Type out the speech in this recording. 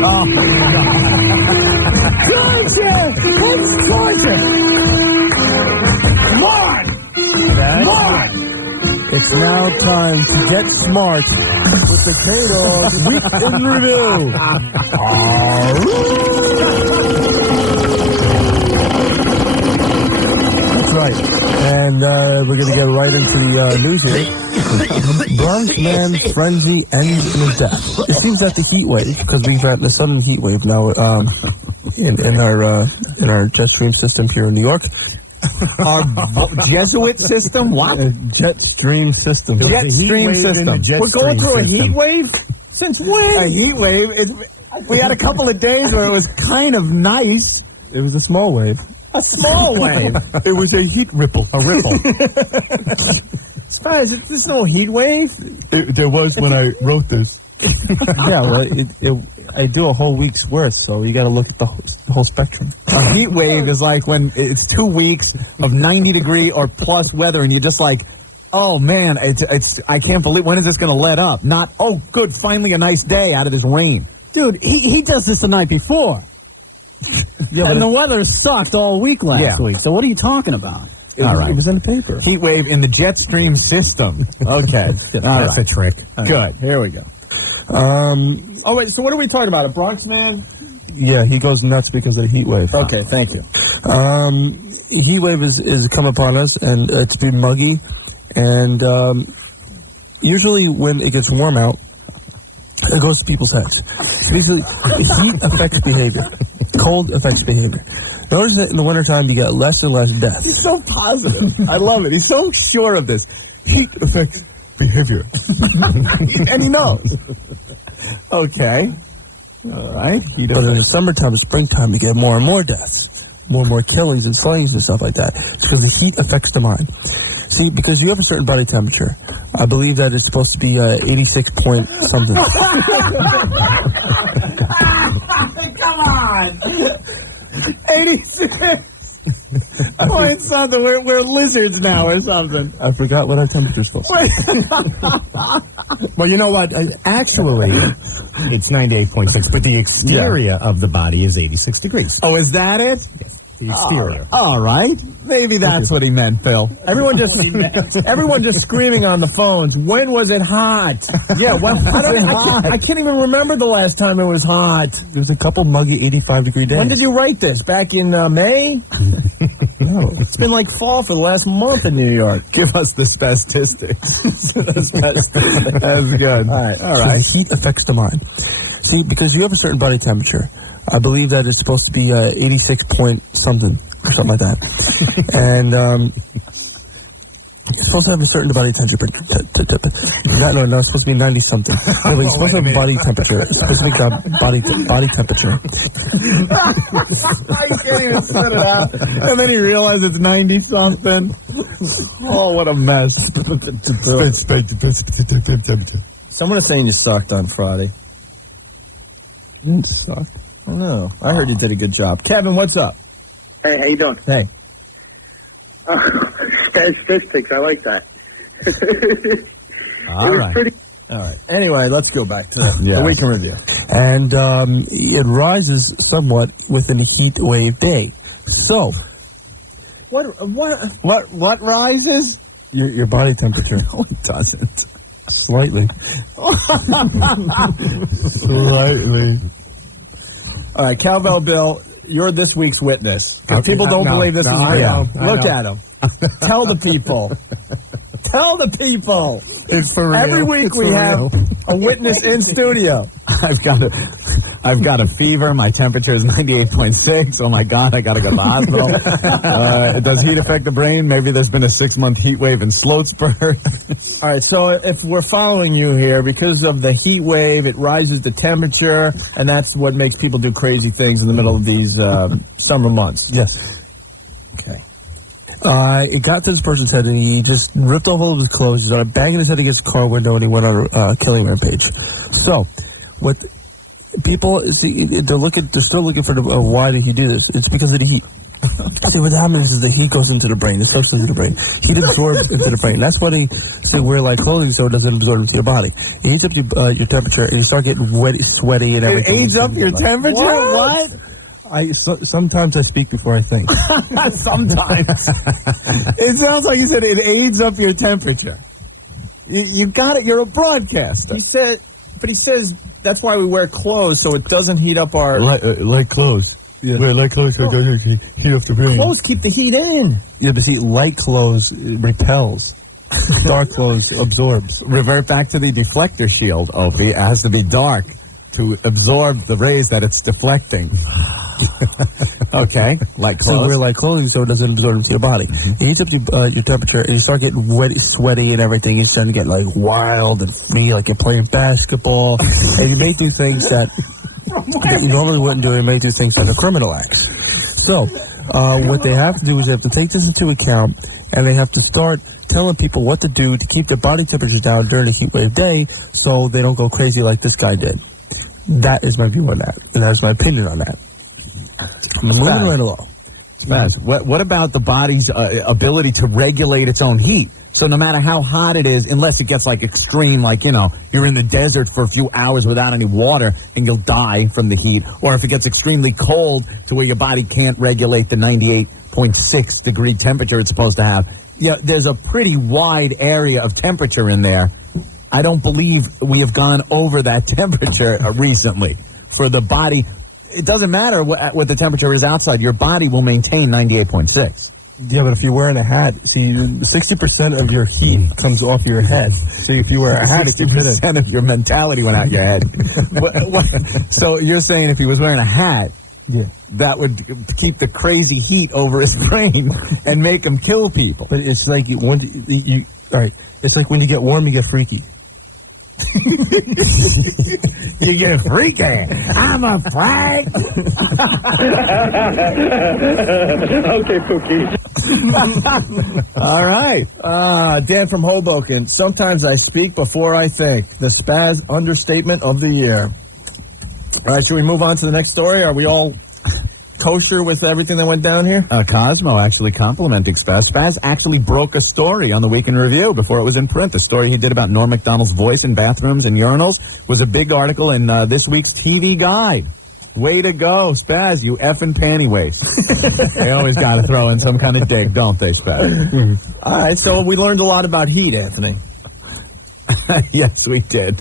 Georgia! It's Georgia! Come on! Come on! It's now time to get smart with the K-Dog Week in Review. That's right. And we're going to get right into the news here. Bronx man frenzy ends in his death. It seems that the heat wave, because we've had the sudden heat wave now in our jet stream system here in New York. Our Jesuit system? What? Jet stream system. Jet stream system. We're going through a heat wave? Since when? A heat wave? We had a couple of days where it was kind of nice. It was a small wave. A small wave? It was a heat ripple. A ripple. Spaz, there's no heat wave? There was when I wrote this. Yeah, well, I do a whole week's worth, so you got to look at the whole spectrum. A heat wave is like when it's 2 weeks of 90-degree or plus weather, and you're just like, oh man, I can't believe, when is this going to let up? Not, oh good, finally a nice day out of this rain. Dude, he does this the night before. Yeah, and the weather sucked all week last week. So what are you talking about? All right. It was in the paper. Heat wave in the jet stream system. Okay. That's a trick. Good. Here we go. Oh, wait, so what are we talking about? A Bronx man? Yeah, he goes nuts because of the heat wave. Okay, thank you. Heat wave is come upon us, and it's been muggy. And usually when it gets warm out, it goes to people's heads. So basically, heat affects behavior. Cold affects behavior. Notice that in the wintertime, you get less and less deaths. He's so positive. I love it. He's so sure of this. Heat affects behavior. And he knows. Okay. All right. But in the summertime and springtime, you get more and more deaths. More and more killings and slayings and stuff like that. It's because the heat affects the mind. See, because you have a certain body temperature. I believe that it's supposed to be 86 point something. Come on. 86 point something. We're lizards now or something. I forgot what our temperature is supposed to be. Well, you know what? Actually, it's 98.6, but the exterior of the body is 86 degrees. Oh, is that it? Yes, the exterior. All right. Maybe that's what he meant, Phil. Everyone just screaming on the phones. When was it hot? Yeah, well, I can't even remember the last time it was hot. There was a couple muggy 85-degree days. When did you write this? Back in May? No. It's been like fall for the last month in New York. Give us the statistics. That's good. All right. So the heat affects the mind. See, because you have a certain body temperature. I believe that it's supposed to be 86 point something or something like that. And it's supposed to have a certain body temperature. No, it's supposed to be 90 something. Anyway, it's supposed to have a body temperature, a specific body temperature. I can't even spit it out. And then he realized it's 90 something. Oh, what a mess. Someone is saying you sucked on Friday. Didn't suck. I don't know. I heard you did a good job. Kevin, what's up? Hey, how you doing? Hey. Statistics, I like that. All right. Anyway, let's go back to the week in review. And it rises somewhat within a heat wave day. So, what rises? Your body temperature. No, it doesn't. Slightly. Slightly. All right, Cowbell Bill, you're this week's witness. Okay. People don't believe this is real. Look at him. Tell the people. Tell the people. It's for real. Every week we have a witness in studio. I've got a fever. My temperature is 98.6. Oh my God, I got to go to the hospital. Does heat affect the brain? Maybe there's been a 6-month heat wave in Sloatsburg. All right, so if we're following you here, because of the heat wave, it rises the temperature, and that's what makes people do crazy things in the middle of these summer months. Yes. Okay. It got to this person's head, and he just ripped off all of his clothes. He started banging his head against the car window, and he went on a killing rampage. So, what people see, they're still looking for why did he do this? It's because of the heat. See, what happens is the heat goes into the brain. It soaks into the brain. Heat absorbs into the brain. That's why they say wear light clothing so it doesn't absorb into your body. It heats up your temperature, and you start getting wet, sweaty, and everything. It aids up your temperature? What? Sometimes I speak before I think. Sometimes. It sounds like you said it aids up your temperature. You got it. You're a broadcaster. He says that's why we wear clothes so it doesn't heat up our light clothes. Yeah. Wear light clothes so it doesn't heat up the brain. Clothes keep the heat in. Yeah, but see, light clothes repels. Dark clothes absorbs. Revert back to the deflector shield, Opie. It has to be dark to absorb the rays that it's deflecting. Okay, light clothes. So wear light clothing so it doesn't absorb into your body. It heats up your temperature, and you start getting wet, sweaty, and everything. You start to get like wild and free, like you're playing basketball, and you may do things that you normally wouldn't do. You may do things that are criminal acts. So, what they have to do is they have to take this into account, and they have to start telling people what to do to keep their body temperature down during a heat wave day, so they don't go crazy like this guy did. That is my view on that, and that's my opinion on that. Moving right along. Spaz, what about the body's ability to regulate its own heat? So no matter how hot it is, unless it gets like extreme, like, you know, you're in the desert for a few hours without any water and you'll die from the heat, or if it gets extremely cold to where your body can't regulate the 98.6 degree temperature it's supposed to have, yeah, there's a pretty wide area of temperature in there. I don't believe we have gone over that temperature recently for the body. It doesn't matter what the temperature is outside. Your body will maintain 98.6. Yeah, but if you're wearing a hat, see, 60% of your heat comes off your head. So if you wear a hat, 60% of your mentality went out your head. So you're saying if he was wearing a hat, yeah, that would keep the crazy heat over his brain and make him kill people. But it's like all right. It's like when you get warm, you get freaky. You get freaky. I'm a freak. Okay, Pookie. All right. Dan from Hoboken. Sometimes I speak before I think. The Spaz understatement of the year. All right, should we move on to the next story? Are we all kosher with everything that went down here? Cosmo actually complimenting Spaz. Spaz actually broke a story on the Week in Review before it was in print. The story he did about Norm Macdonald's voice in bathrooms and urinals was a big article in this week's TV Guide. Way to go, Spaz, you effing panty waste. They always got to throw in some kind of dig, don't they, Spaz? All right, so we learned a lot about heat, Anthony. Yes, we did.